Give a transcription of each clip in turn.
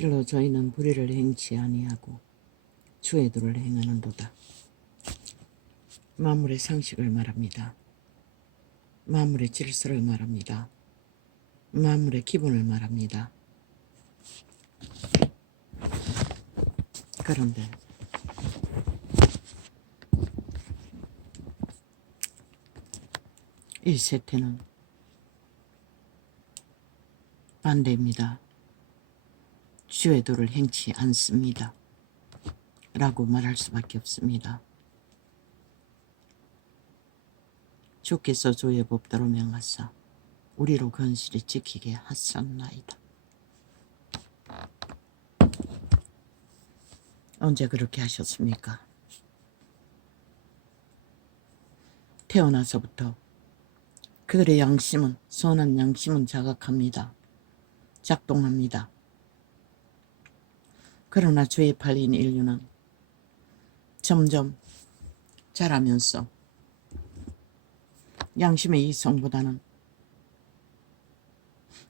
실로 저희는 불의를 행치 아니하고 주의 도를 행하는도다. 만물의 상식을 말합니다. 만물의 질서를 말합니다. 만물의 기본을 말합니다. 그런데 이 세태는 반대입니다. 주의 도를 행치 않습니다. 라고 말할 수밖에 없습니다. 주께서 주의 법도로 명하사 우리로 건실히 지키게 하셨나이다. 언제 그렇게 하셨습니까? 태어나서부터 그들의 양심은, 선한 양심은 자각합니다. 작동합니다. 그러나 죄에 팔린 인류는 점점 자라면서 양심의 이성보다는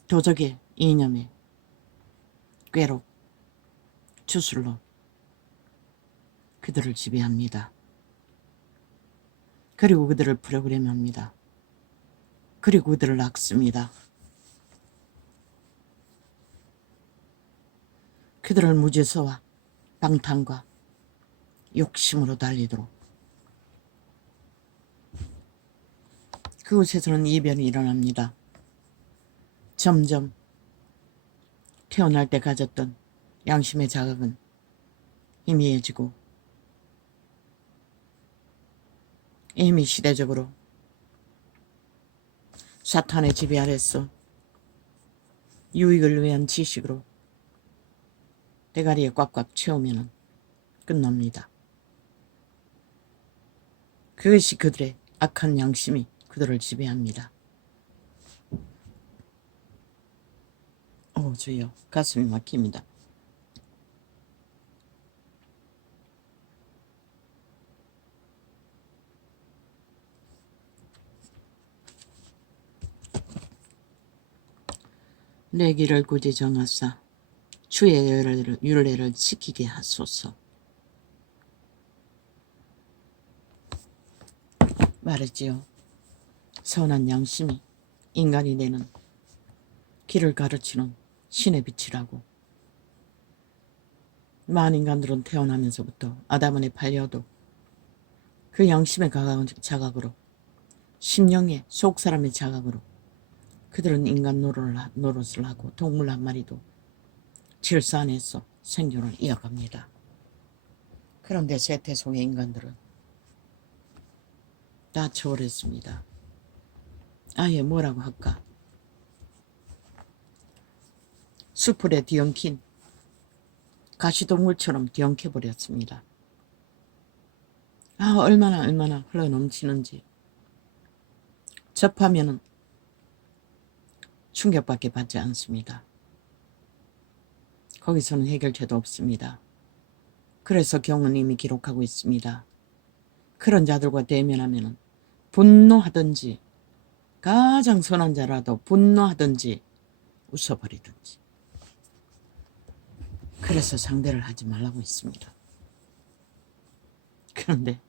도적의 이념에 꾀로, 주술로 그들을 지배합니다. 그리고 그들을 프로그램합니다. 그리고 그들을 낙습니다. 그들을 무질서와 방탕과 욕심으로 달리도록. 그곳에서는 이변이 일어납니다. 점점 태어날 때 가졌던 양심의 자각은 희미해지고 이미 시대적으로 사탄의 지배 아래서 유익을 위한 지식으로 대가리에 꽉꽉 채우면 끝납니다. 그것이 그들의 악한 양심이 그들을 지배합니다. 주여, 가슴이 막힙니다. 내 길을 굳이 정하사 주의 율례를 지키게 하소서. 말했지요. 선한 양심이 인간이 되는 길을 가르치는 신의 빛이라고. 만인간들은 태어나면서부터 아담한에 팔려도 그 양심의 자각으로, 심령의 속사람의 자각으로 그들은 인간 노릇을 하고 동물 한 마리도 질서 안에서 생존을 이어갑니다. 그런데 세태 속의 인간들은 다 초월했습니다. 아예 뭐라고 할까? 수풀에 뒤엉킨 가시동물처럼 뒤엉켜버렸습니다. 얼마나 흘러넘치는지 접하면은 충격밖에 받지 않습니다. 거기서는 해결책도 없습니다. 그래서 경은 이미 기록하고 있습니다. 그런 자들과 대면하면 분노하든지, 가장 선한 자라도 분노하든지 웃어버리든지. 그래서 상대를 하지 말라고 했습니다. 그런데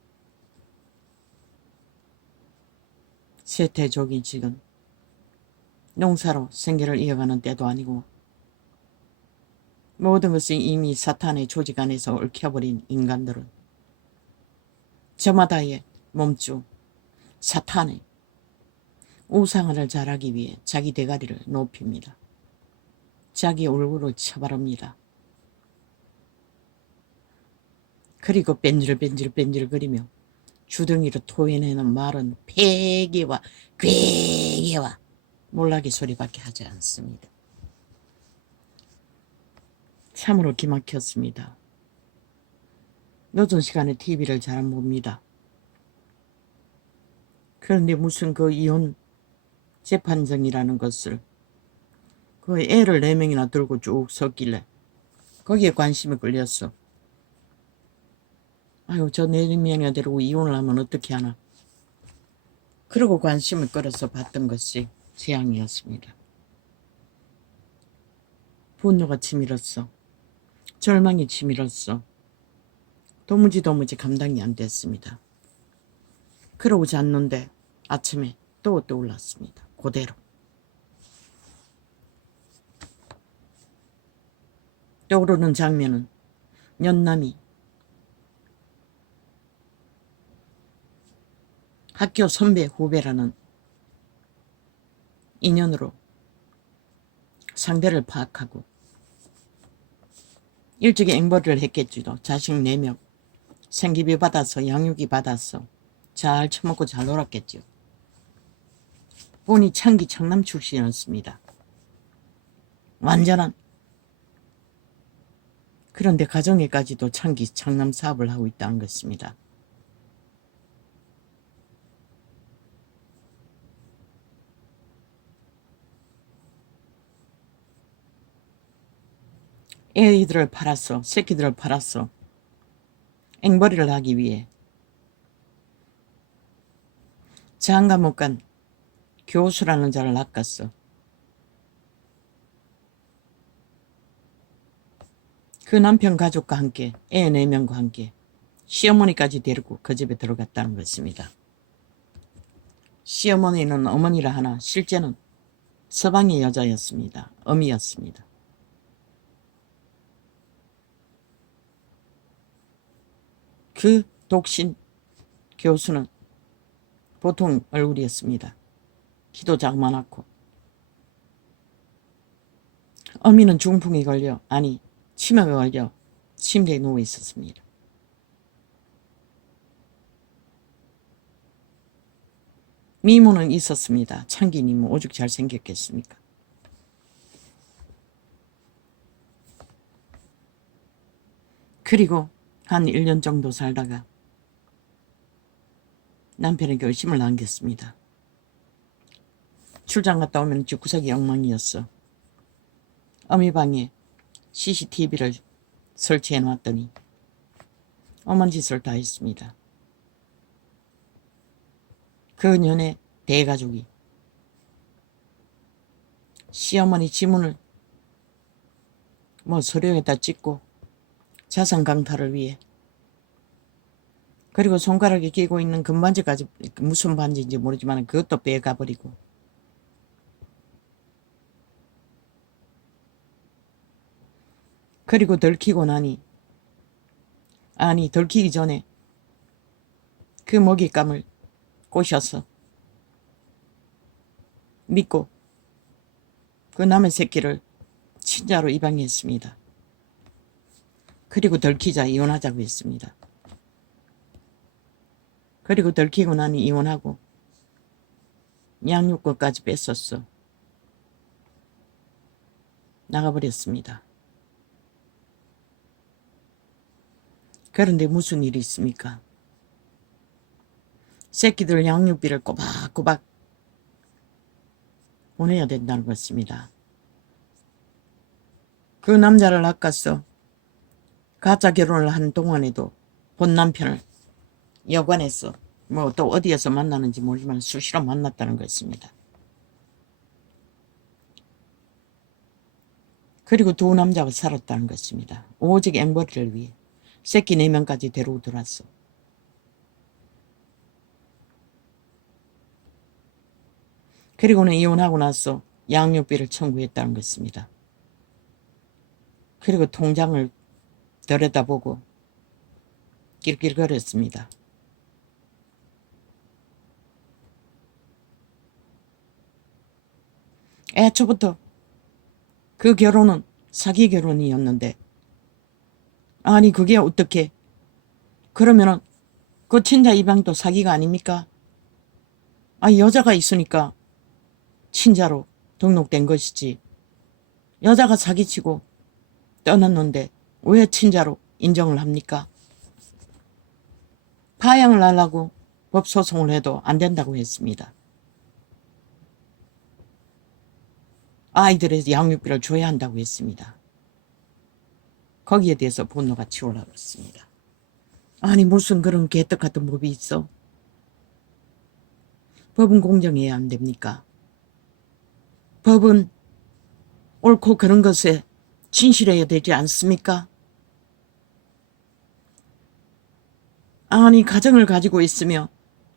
세태족이 지금 농사로 생계를 이어가는 때도 아니고 모든 것이 이미 사탄의 조직 안에서 얽혀버린 인간들은 저마다의 몸주 사탄의 우상을 잘하기 위해 자기 대가리를 높입니다. 자기 얼굴을 쳐바릅니다. 그리고 뺀질뺀질거리며 주둥이로 토해내는 말은 폐기와 괴기와 몰락의 소리밖에 하지 않습니다. 참으로 기막혔습니다. 늦은 시간에 TV를 잘 안 봅니다. 그런데 무슨 그 이혼 재판정이라는 것을 그 애를 4명이나 들고 쭉 섰길래 거기에 관심이 끌렸어. 저 4명이나 데리고 이혼을 하면 어떻게 하나. 그러고 관심을 끌어서 봤던 것이 재앙이었습니다. 분노가 치밀었어. 절망이 치밀었어. 도무지 감당이 안 됐습니다. 그러고지 않는데 아침에 또 떠올랐습니다. 그대로. 떠오르는 장면은 연남이 학교 선배 후배라는 인연으로 상대를 파악하고 일찍이 앵벌이를 했겠지도. 자식 4명 생기비 받아서 양육비 받아서 잘 처먹고 잘 놀았겠죠. 보니 창기 창남 출신이었습니다. 완전한. 그런데 가정에까지도 창기 창남 사업을 하고 있다는 것입니다. 애들을 팔았어. 새끼들을 팔았어. 앵벌이를 하기 위해. 장가 못 간 교수라는 자를 낚았어. 그 남편 가족과 함께 애 4명과 함께 시어머니까지 데리고 그 집에 들어갔다는 것입니다. 시어머니는 어머니라 하나 실제는 서방의 여자였습니다. 어미였습니다. 그 독신 교수는 보통 얼굴이었습니다. 키도 자그마하고. 어미는 중풍이 걸려, 아니 치매가 걸려 침대에 누워 있었습니다. 미모는 있었습니다. 창기 미모. 오죽 잘생겼겠습니까? 그리고 한 1년 정도 살다가 남편에게 의심을 남겼습니다. 출장 갔다 오면 집구석이 엉망이었어. 어미 방에 CCTV를 설치해 놨더니 어머니 짓을 다 했습니다. 그 년에 대가족이 시어머니 지문을 서류에다 찍고 자산 강탈을 위해, 그리고 손가락에 끼고 있는 금반지까지 무슨 반지인지 모르지만 그것도 빼가버리고, 그리고 들키고 나니, 아니 들키기 전에 그 먹잇감을 꼬셔서 믿고 그 남의 새끼를 친자로 입양했습니다. 그리고 들키자 이혼하자고 했습니다. 그리고 들키고 나니 이혼하고 양육권까지 뺐었어. 나가버렸습니다. 그런데 무슨 일이 있습니까? 새끼들 양육비를 꼬박꼬박 보내야 된다는 것입니다. 그 남자를 낚았어. 가짜 결혼을 한 동안에도 본 남편을 여관에서 또 어디에서 만나는지 모르지만 수시로 만났다는 것입니다. 그리고 2 남자가 살았다는 것입니다. 오직 앵벌이를 위해 새끼 4명까지 데리고 들어왔어. 그리고는 이혼하고 나서 양육비를 청구했다는 것입니다. 그리고 통장을 들여다보고 낄낄거렸습니다. 애초부터 그 결혼은 사기 결혼이었는데, 아니 그게 어떻게, 그러면은 그 친자 입양도 사기가 아닙니까? 여자가 있으니까 친자로 등록된 것이지, 여자가 사기치고 떠났는데 왜 친자로 인정을 합니까? 파양을 하려고 법소송을 해도 안 된다고 했습니다. 아이들의 양육비를 줘야 한다고 했습니다. 거기에 대해서 분노가 치올라왔습니다. 아니 무슨 그런 개떡 같은 법이 있어? 법은 공정해야 안 됩니까? 법은 옳고 그런 것에 진실해야 되지 않습니까? 아니 가정을 가지고 있으며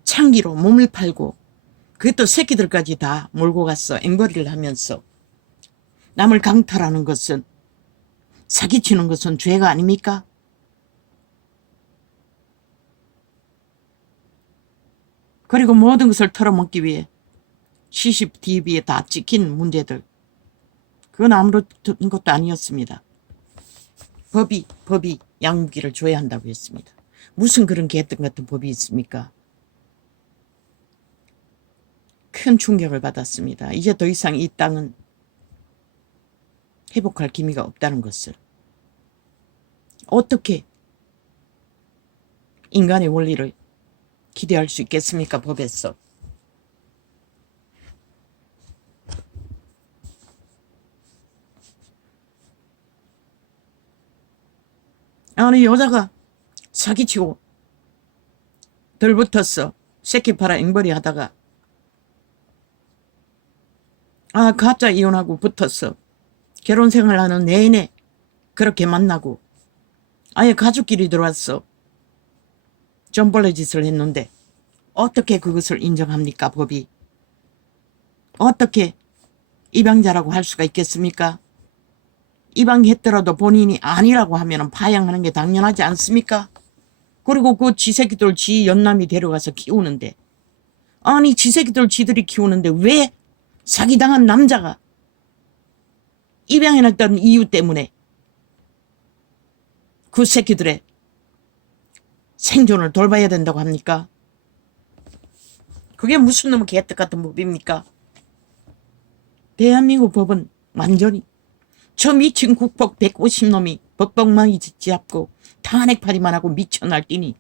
창기로 몸을 팔고 그것도 새끼들까지 다 몰고 갔어. 앵벌이를 하면서. 남을 강탈하는 것은, 사기치는 것은 죄가 아닙니까? 그리고 모든 것을 털어먹기 위해 CCTV에 다 찍힌 문제들, 그건 아무런 것도 아니었습니다. 법이 양육비를 줘야 한다고 했습니다. 무슨 그런 개똥 같은 법이 있습니까? 큰 충격을 받았습니다. 이제 더 이상 이 땅은 회복할 기미가 없다는 것을. 어떻게 인간의 원리를 기대할 수 있겠습니까? 법에서. 아니 여자가 사기치고 덜붙었어. 새끼 팔아 앵벌이 하다가 가짜 이혼하고 붙었어. 결혼 생활하는 내내 그렇게 만나고 아예 가족끼리 들어왔어. 점벌레 짓을 했는데 어떻게 그것을 인정합니까? 법이. 어떻게 입양자라고 할 수가 있겠습니까? 입양했더라도 본인이 아니라고 하면 파양하는 게 당연하지 않습니까? 그리고 그 지새끼들 지 연남이 데려가서 키우는데, 아니 지새끼들 지들이 키우는데 왜 사기당한 남자가 입양해놨던 이유 때문에 그 새끼들의 생존을 돌봐야 된다고 합니까? 그게 무슨 놈의 개떡 같은 법입니까? 대한민국 법은 완전히 저 미친 국폭 150놈이 법방망이 잡고 탄핵파리만 하고 미쳐 날뛰니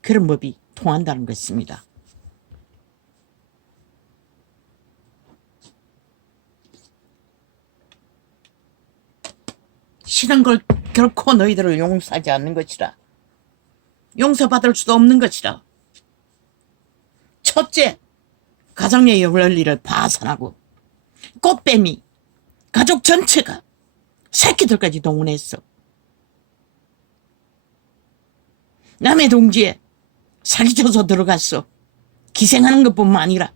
그런 법이 통한다는 것입니다. 싫은 걸 결코 너희들을 용서하지 않는 것이라. 용서받을 수도 없는 것이라. 첫째, 가정의 원리를 파산하고 꽃뱀이 가족 전체가 새끼들까지 동원했어. 남의 동지에 사기쳐서 들어갔어. 기생하는 것뿐만 아니라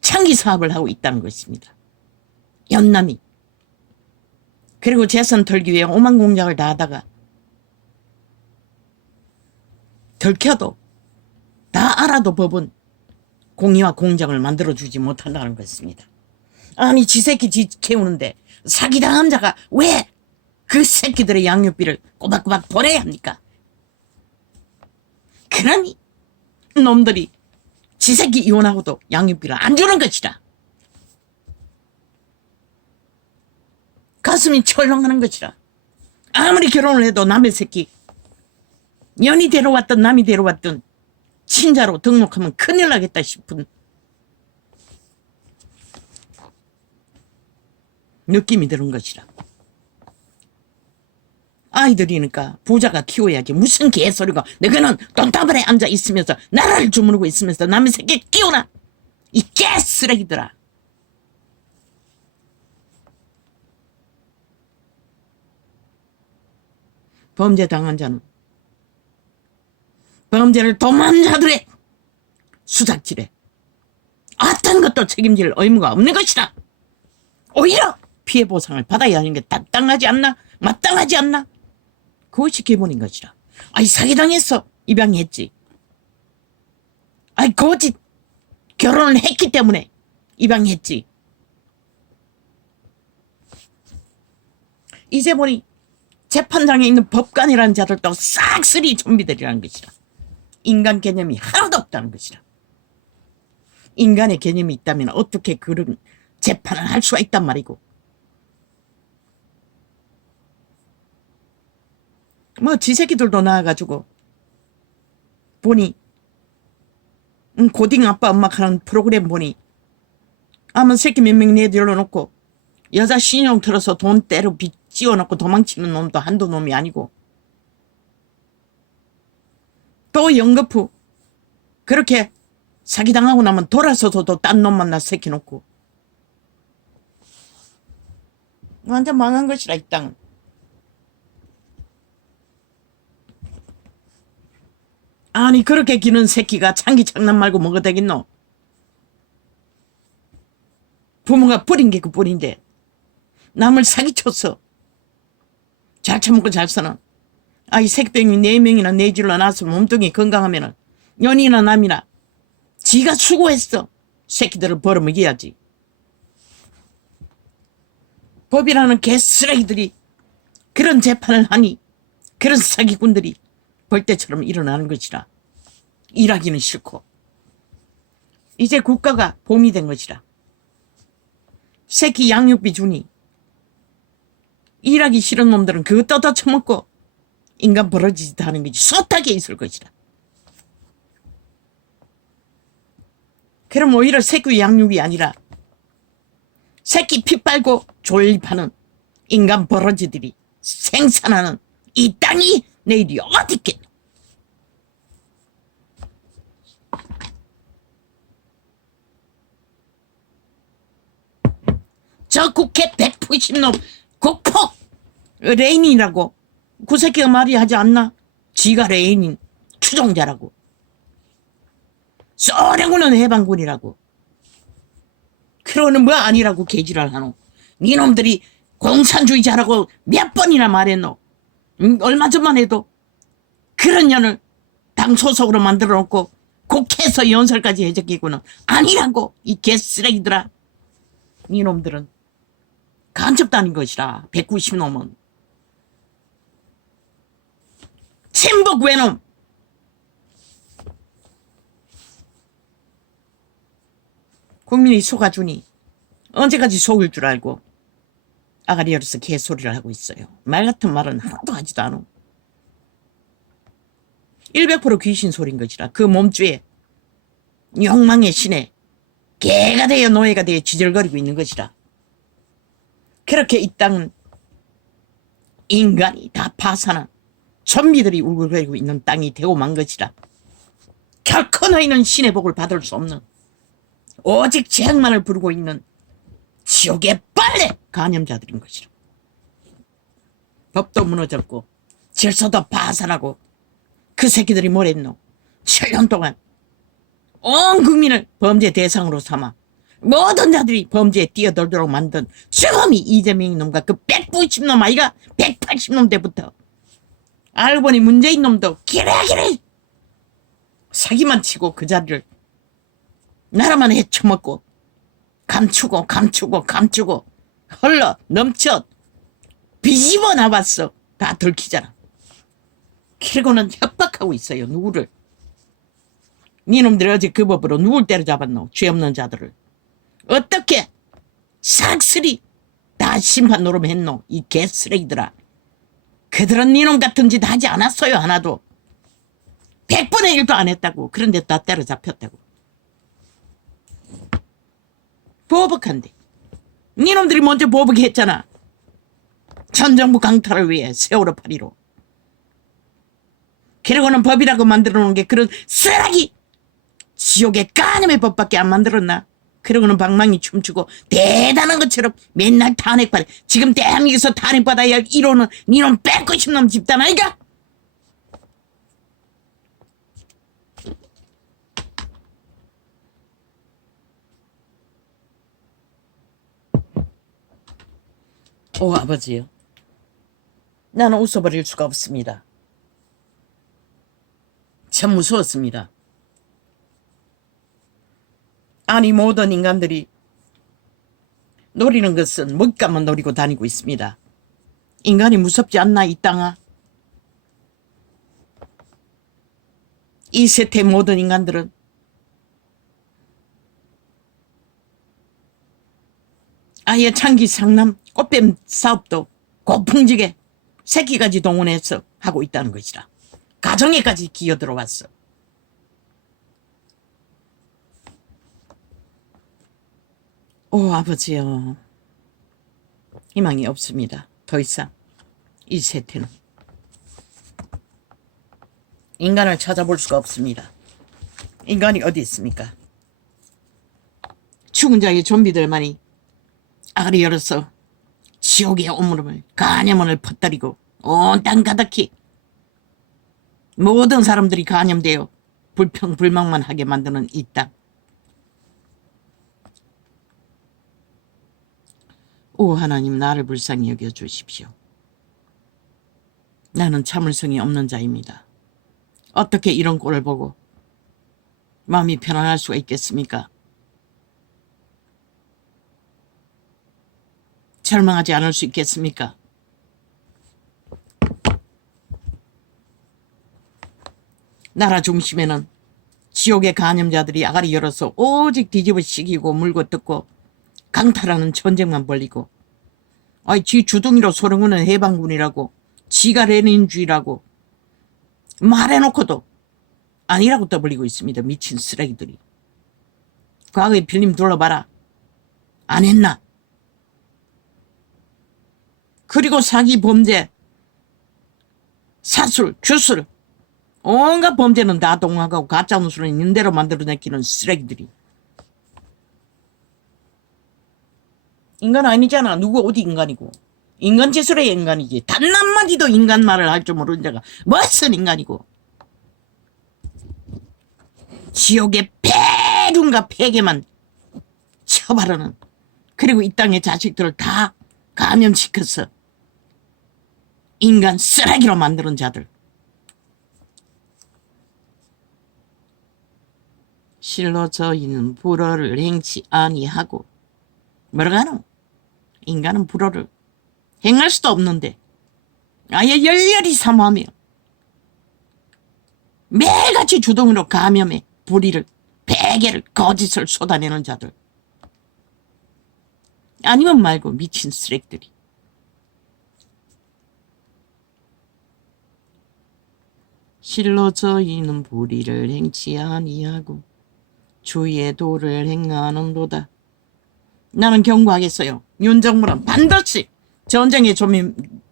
창기 사업을 하고 있다는 것입니다. 연남이. 그리고 재산 털기 위해 오만 공작을 다 하다가 들켜도 다 알아도 법은 공의와 공정을 만들어주지 못한다는 것입니다. 아니 지 새끼 지 키우는데 사기당한 자가 왜 그 새끼들의 양육비를 꼬박꼬박 보내야 합니까? 그러니 놈들이 지 새끼 이혼하고도 양육비를 안 주는 것이라. 가슴이 철렁하는 것이라. 아무리 결혼을 해도 남의 새끼, 년이 데려왔든 남이 데려왔든 친자로 등록하면 큰일 나겠다 싶은 느낌이 드는 것이라. 아이들이니까 부자가 키워야지. 무슨 개소리가. 너희는 돈다발에 앉아 있으면서 나라를 주무르고 있으면서 남의 새끼 키우나. 이 개쓰레기들아. 범죄 당한 자는 범죄를 도모한 자들의 수작질에 어떤 것도 책임질 의무가 없는 것이다. 오히려 피해 보상을 받아야 하는 게 당당하지 않나? 마땅하지 않나? 그것이 기본인 것이라. 아이 사기당했어. 입양했지. 아이 거짓 결혼을 했기 때문에 입양했지. 이제 보니 재판장에 있는 법관이라는 자들도 싹쓸이 좀비들이라는 것이라. 인간 개념이 하나도 없다는 것이라. 인간의 개념이 있다면 어떻게 그런 재판을 할 수가 있단 말이고. 뭐 지새끼들도 나와가지고 보니 고딩 아빠 엄마 하는 프로그램 보니 아무 새끼 몇 명 내들여놓고 여자 신용 틀어서 돈 때로 빚 찌워놓고 도망치는 놈도 한두 놈이 아니고, 또 연거푸 그렇게 사기당하고 나면 돌아서서도 딴 놈 만나 새끼놓고 완전 망한 것이라 이 땅은. 아니 그렇게 기는 새끼가 장기 장난 말고 뭐가 되겠노? 부모가 뿌린 게 그뿐인데 남을 사기쳤어. 잘 처먹고 잘 사는 아이 새끼병이 4명이나 내질러 나서 몸뚱이 건강하면은 연이나 남이나 지가 수고했어. 새끼들을 벌어먹여야지. 법이라는 개쓰레기들이 그런 재판을 하니 그런 사기꾼들이 벌떼처럼 일어나는 것이라. 일하기는 싫고 이제 국가가 봄이 된 것이라. 새끼 양육비 주니 일하기 싫은 놈들은 그거 뜯어 처먹고 인간 버러지짓 하는 거지. 숱하게 있을 것이라. 그럼 오히려 새끼 양육이 아니라 새끼 피 빨고 존립하는 인간 버러지들이 생산하는 이 땅이 내일이 어디 있겠노? 저 국회 190놈 국폭 레인이라고 그 새끼가 말이 하지 않나? 지가 레인인 추종자라고. 쏘려고는 해방군이라고. 그러는 뭐 아니라고 개지랄 하노. 니놈들이 공산주의자라고 몇 번이나 말했노. 얼마 전만 해도 그런 년을 당 소속으로 만들어 놓고 국회에서 연설까지 해적이고는 아니라고. 이 개쓰레기들아. 니놈들은 간첩도 아닌 것이라. 190놈은 친북 외놈. 국민이 속아주니 언제까지 속을 줄 알고 아가리 열어서 개소리를 하고 있어요. 말 같은 말은 하나도 하지도 않아. 100% 귀신 소린 것이라. 그 몸주에 욕망의 신에 개가 되어 노예가 되어 지절거리고 있는 것이라. 그렇게 이 땅은 인간이 다 파산한 좀비들이 울글거리고 있는 땅이 되고 만 것이라. 결코 너희는 신의 복을 받을 수 없는 오직 죄악만을 부르고 있는 지옥의 빨래 간염자들인 것이라. 법도 무너졌고 질서도 파산하고 그 새끼들이 뭘 했노? 7년 동안 온 국민을 범죄 대상으로 삼아 모든 자들이 범죄에 뛰어들도록 만든 죽음이 이재명이 놈과 그 190놈 아이가 180놈 때부터 알고 보니 문재인 놈도 기레기레 사기만 치고 그 자리를 나라만 헤쳐먹고 감추고 흘러 넘쳐 비집어 나왔어. 다 들키잖아. 그리고는 협박하고 있어요. 누구를? 니놈들이 어제 그 법으로 누굴 때려잡았노? 죄 없는 자들을. 어떻게 삭슬이 다 심판 노름했노? 이 개쓰레기들아. 그들은 니놈 같은 짓 하지 않았어요. 하나도. 100분의 1도 안 했다고. 그런데 다 때려잡혔다고. 보복한데. 니놈들이 먼저 보복했잖아. 전 정부 강탈을 위해 세월호 8.15. 그러고는 법이라고 만들어 놓은 게 그런 쓰레기 지옥의 까놈의 법밖에 안 만들었나? 그러고는 방망이 춤추고 대단한 것처럼 맨날 탄핵받아. 지금 대한민국에서 탄핵받아야 할 1호는 니놈 190놈 집단 아이가? 오 아버지요. 나는 웃어버릴 수가 없습니다. 참 무서웠습니다. 아니 모든 인간들이 노리는 것은 먹잇감만 노리고 다니고 있습니다. 인간이 무섭지 않나 이 땅아? 이 세태 모든 인간들은 아예 창기 상남 꽃뱀 사업도 고풍지게 새끼까지 동원해서 하고 있다는 것이라. 가정에까지 기어들어왔어. 오 아버지요. 희망이 없습니다. 더 이상 이 세태는. 인간을 찾아볼 수가 없습니다. 인간이 어디 있습니까? 죽은 자의 좀비들만이 아가리 열어서 지옥의 오물음을 간염원을 퍼뜨리고 온 땅 가득히 모든 사람들이 간염되어 불평불만만 하게 만드는 이 땅. 오 하나님, 나를 불쌍히 여겨주십시오. 나는 참을성이 없는 자입니다. 어떻게 이런 꼴을 보고 마음이 편안할 수가 있겠습니까? 절망하지 않을 수 있겠습니까? 나라 중심에는 지옥의 간염자들이 아가리 열어서 오직 뒤집어 씌기고 물고 뜯고 강탈하는 전쟁만 벌리고, 지 주둥이로 소령하는 해방군이라고, 지가 레닌주의라고 말해놓고도 아니라고 떠벌리고 있습니다. 미친 쓰레기들이. 과거에 필름 둘러봐라. 안 했나? 그리고 사기, 범죄, 사술, 주술, 온갖 범죄는 다 동하고 가짜 뉴스는 있는 대로 만들어내기는 쓰레기들이. 인간 아니잖아. 누구 어디 인간이고. 인간 짓을 해 인간이지. 단 한마디도 인간 말을 할 줄 모르는 자가 무슨 인간이고. 지옥의 폐륜과 폐괴만 쳐바르는, 그리고 이 땅의 자식들을 다 감염시켜서 인간 쓰레기로 만드는 자들. 실로 저희는 불어를 행치 아니하고, 뭐라고 하노? 인간은 불어를 행할 수도 없는데 아예 열렬히 사모하며 매일같이 주동으로 감염해 불의를, 배개를, 거짓을 쏟아내는 자들. 아니면 말고 미친 쓰레기들이. 실로 저희는 불의를 행치 아니하고 주의 도를 행하는도다. 나는 경고하겠어요. 윤정무는 반드시 전쟁의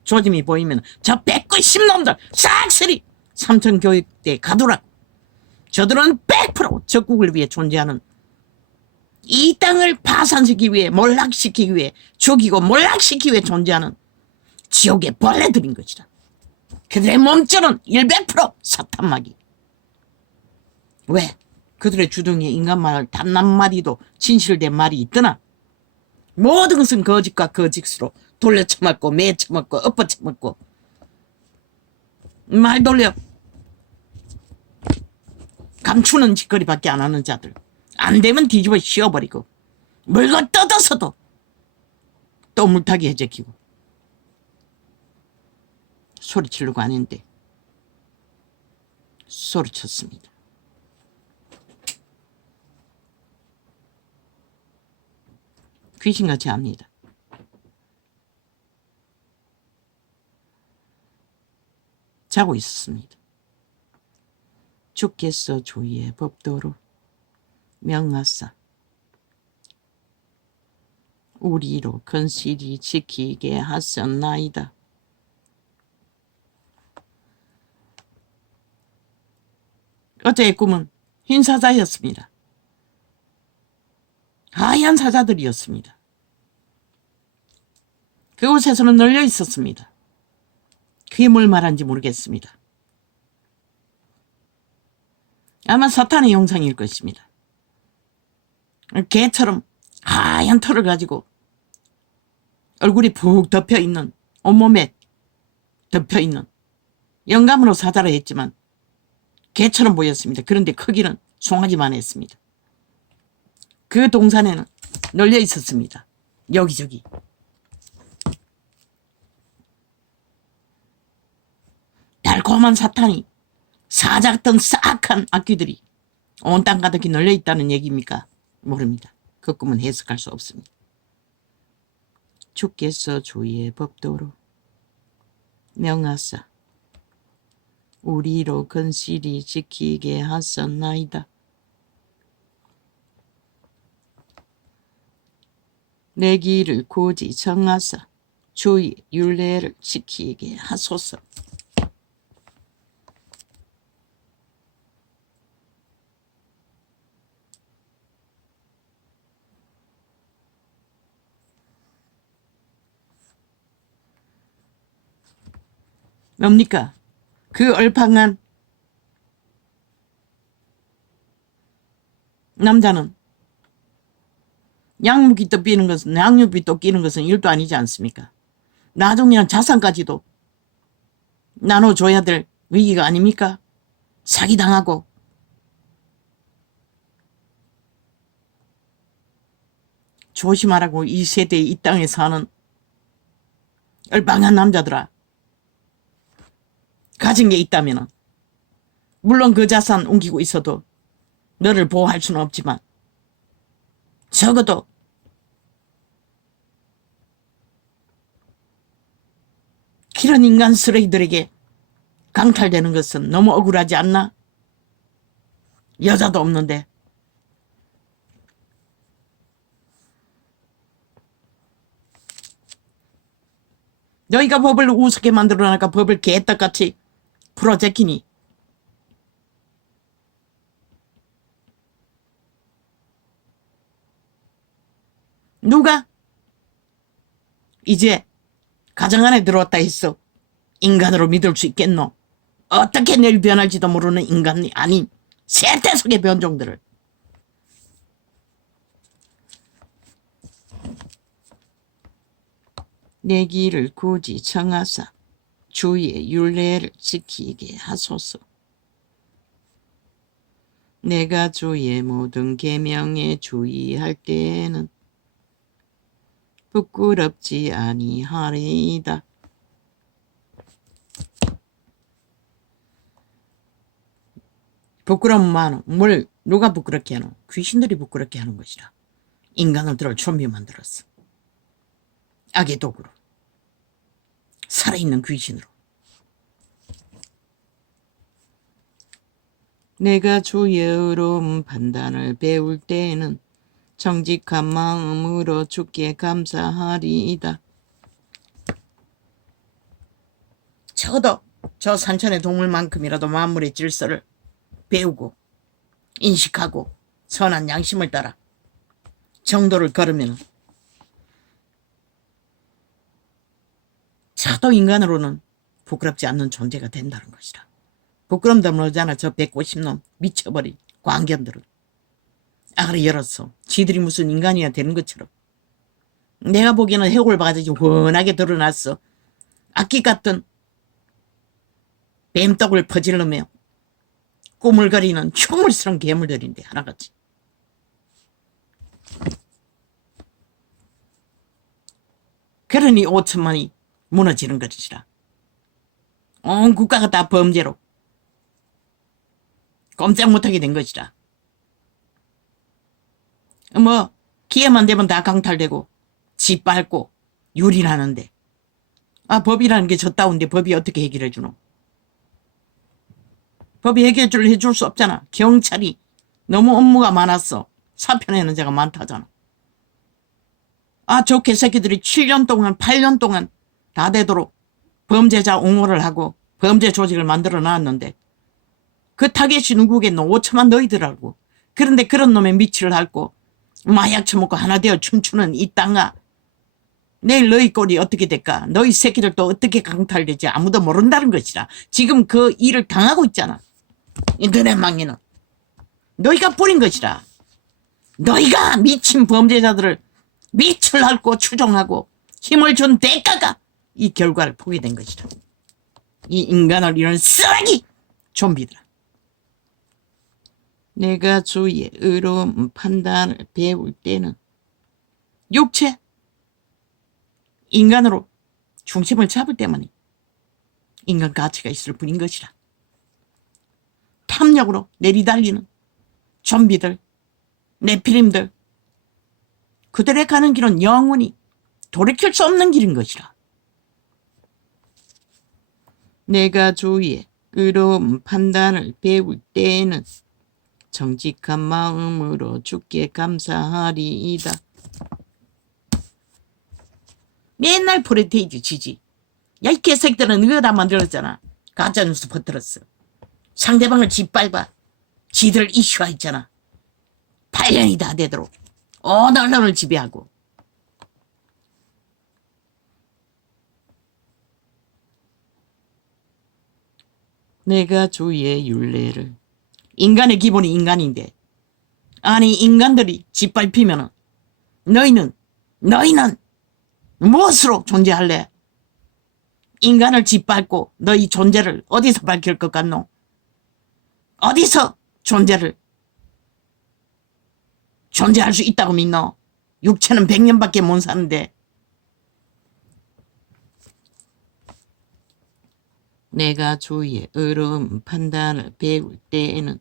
조짐이 보이면 저 190놈들 싹쓸이 삼천교육대에 가두라고. 저들은 100% 적국을 위해 존재하는, 이 땅을 파산시키기 위해, 몰락시키기 위해, 죽이고 몰락시키기 위해 존재하는 지옥의 벌레들인 것이다. 그들의 몸줄은 100% 사탄마귀. 왜? 그들의 주둥이에 인간 말 단 한마디도 진실된 말이 있더나? 모든 것은 거짓과 거짓으로 돌려쳐맞고 매쳐맞고 엎어쳐맞고 말 돌려 감추는 짓거리밖에 안 하는 자들. 안 되면 뒤집어 씌워버리고 물고 뜯어서도 또 물타기 해제키고 소리 치려고 하는데 소리쳤습니다. 귀신같이 합니다. 자고 있었습니다. 주께서 주의 법도로 명하사 우리로 건실히 지키게 하셨나이다. 어제의 꿈은 흰 사자였습니다. 하얀 사자들이었습니다. 그곳에서는 널려 있었습니다. 그게 뭘 말하는지 모르겠습니다. 아마 사탄의 형상일 것입니다. 개처럼 하얀 털을 가지고 얼굴이 푹 덮여있는, 온몸에 덮여있는, 영감으로 사자를 했지만 개처럼 보였습니다. 그런데 크기는 송아지만 했습니다. 그 동산에는 널려 있었습니다. 여기저기. 달콤한 사탄이, 사자 같은 싹한 악귀들이 온 땅 가득히 널려 있다는 얘기입니까? 모릅니다. 그 꿈은 해석할 수 없습니다. 주께서 주의 법도로 명하사 우리로 건실히 지키게 하셨나이다. 내 길을 굳이 정하사 주의 율례를 지키게 하소서. 뭡니까? 그 얼팡한 남자는 양육비 또 끼는 것은 일도 아니지 않습니까? 나중에는 자산까지도 나눠줘야 될 위기가 아닙니까? 사기당하고. 조심하라고. 이 세대에 이 땅에 사는 얼빵한 남자들아. 가진 게 있다면 물론 그 자산 옮기고 있어도 너를 보호할 수는 없지만 적어도 그런 인간 쓰레기들에게 강탈되는 것은 너무 억울하지 않나? 여자도 없는데. 너희가 법을 우습게 만들어놓으니까 법을 개떡같이 풀어제키니 누가 이제 가정 안에 들어왔다 했어. 인간으로 믿을 수 있겠노? 어떻게 내일 변할지도 모르는 인간이 아닌 세태속의 변종들을. 내 길을 굳이 청하사 주의 율례를 지키게 하소서. 내가 주의 모든 계명에 주의할 때에는 부끄럽지 아니하리이다. 부끄러움만 뭘 누가 부끄럽게 하노? 귀신들이 부끄럽게 하는 것이라. 인간을 들어 좀비 만들었어. 악의 도구로. 살아있는 귀신으로. 내가 주의 의로운 판단을 배울 때에는 정직한 마음으로 주께 감사하리이다. 적어도 저 산천의 동물만큼이라도 만물의 질서를 배우고 인식하고 선한 양심을 따라 정도를 걸으면 저도 인간으로는 부끄럽지 않는 존재가 된다는 것이라. 부끄럼도 모르잖아. 저 150놈 미쳐버린 광견들은. 악을 열었어. 지들이 무슨 인간이야 되는 것처럼. 내가 보기에는 해골 바가지 훤하게 드러났어. 악기 같은 뱀떡을 퍼질르며 꾸물거리는 흉물스러운 괴물들인데 하나같이. 그러니 5천만이 무너지는 것이라. 온 국가가 다 범죄로 꼼짝 못하게 된 것이라. 뭐 기회만 되면 다 강탈되고 짓밟고 유린하는데 법이라는 게 저따운데 법이 어떻게 해결해 주노? 법이 해줄 수 없잖아. 경찰이 너무 업무가 많았어. 사표내는 자가 많다잖아. 저 개새끼들이 7년 동안 8년 동안 다 되도록 범죄자 옹호를 하고 범죄 조직을 만들어 놨는데 그 타겟이 누구겠노? 5천만 너희들하고. 그런데 그런 놈의 미치를 핥고 마약 처먹고 하나 되어 춤추는 이 땅아. 내일 너희 꼴이 어떻게 될까? 너희 새끼들도 어떻게 강탈되지? 아무도 모른다는 것이라. 지금 그 일을 당하고 있잖아. 인터넷 망이는. 너희가 뿌린 것이라. 너희가 미친 범죄자들을 밑을 핥고 추종하고 힘을 준 대가가 이 결과를 보게 된 것이라. 이 인간을 이런 쓰레기 좀비들아. 내가 주의 의로운 판단을 배울 때는 육체 인간으로 중심을 잡을 때만이 인간 가치가 있을 뿐인 것이라. 탐욕으로 내리달리는 좀비들, 네피림들, 그들의 가는 길은 영원히 돌이킬 수 없는 길인 것이라. 내가 주의 의로운 판단을 배울 때에는 정직한 마음으로 주께 감사하리이다. 맨날 프레테이지 지지. 야, 이 개새끼들은 너가 다 만들었잖아. 가짜뉴스 퍼뜨렸어. 상대방을 짓밟아. 지들 이슈화 있잖아. 8년이 다 되도록 온 언론을 지배하고. 내가 주의 율례를. 인간의 기본이 인간인데 아니 인간들이 짓밟히면은 너희는 무엇으로 존재할래? 인간을 짓밟고 너희 존재를 어디서 밝힐 것 같노? 어디서 존재할 수 있다고 믿노? 육체는 100년밖에 못 사는데. 내가 주위의 어려운 판단을 배울 때에는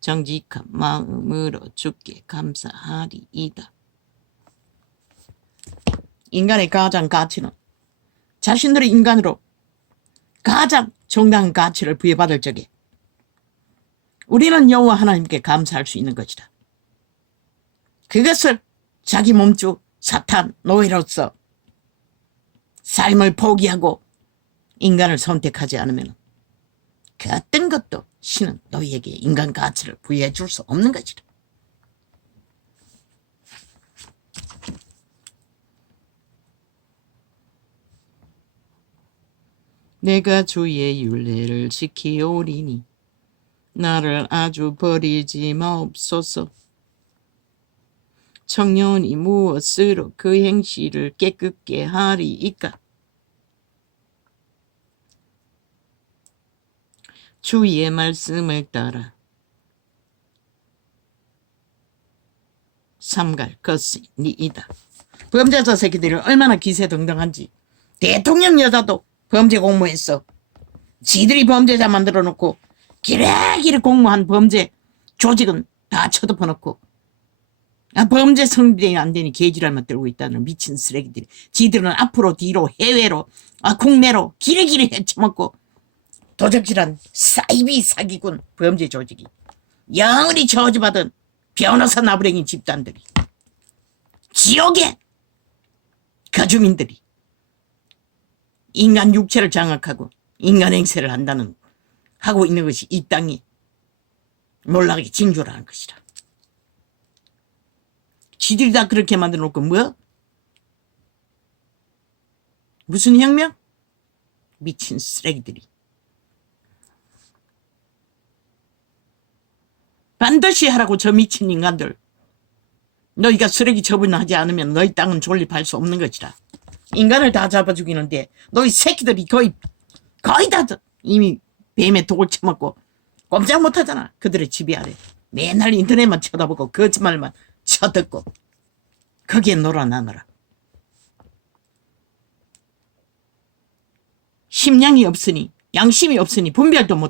정직한 마음으로 주께 감사하리이다. 인간의 가장 가치는 자신들의 인간으로 가장 정당한 가치를 부여받을 적에 우리는 여호와 하나님께 감사할 수 있는 것이다. 그것을 자기 몸주 사탄 노예로서 삶을 포기하고 인간을 선택하지 않으면 그 어떤 것도 신은 너희에게 인간 가치를 부여해 줄 수 없는 것이다. 내가 주의 율례를 지키오리니 나를 아주 버리지 마옵소서. 청년이 무엇으로 그 행실을 깨끗게 하리이까? 주의 말씀을 따라 삼갈 것이니이다. 범죄자 새끼들이 얼마나 기세등등한지. 대통령 여자도 범죄 공모했어. 지들이 범죄자 만들어 놓고 기레기레 공모한 범죄 조직은 다 쳐덮어놓고 범죄 성립이 안 되니 개지랄만 떨고 있다는 미친 쓰레기들이. 지들은 앞으로 뒤로 해외로 국내로 기레기레 헤쳐먹고 도적질한 사이비 사기꾼 범죄 조직이 영원히 저주받은 변호사 나부랭이 집단들이 지옥의 거주민들이 인간 육체를 장악하고 인간 행세를 하고 있는 것이 이 땅이 몰락의 징조라는 것이라. 지들이 다 그렇게 만들어 놓고 뭐? 무슨 혁명? 미친 쓰레기들이. 반드시 하라고 저 미친 인간들. 너희가 쓰레기 처분하지 않으면 너희 땅은 존립할 수 없는 것이라. 인간을 다 잡아 죽이는데 너희 새끼들이 거의 다 이미 뱀에 독을 쳐먹고 꼼짝 못하잖아. 그들의 지배 아래 맨날 인터넷만 쳐다보고 거짓말만 쳐듣고 거기에 놀아나느라. 심량이 없으니 양심이 없으니 분별도 못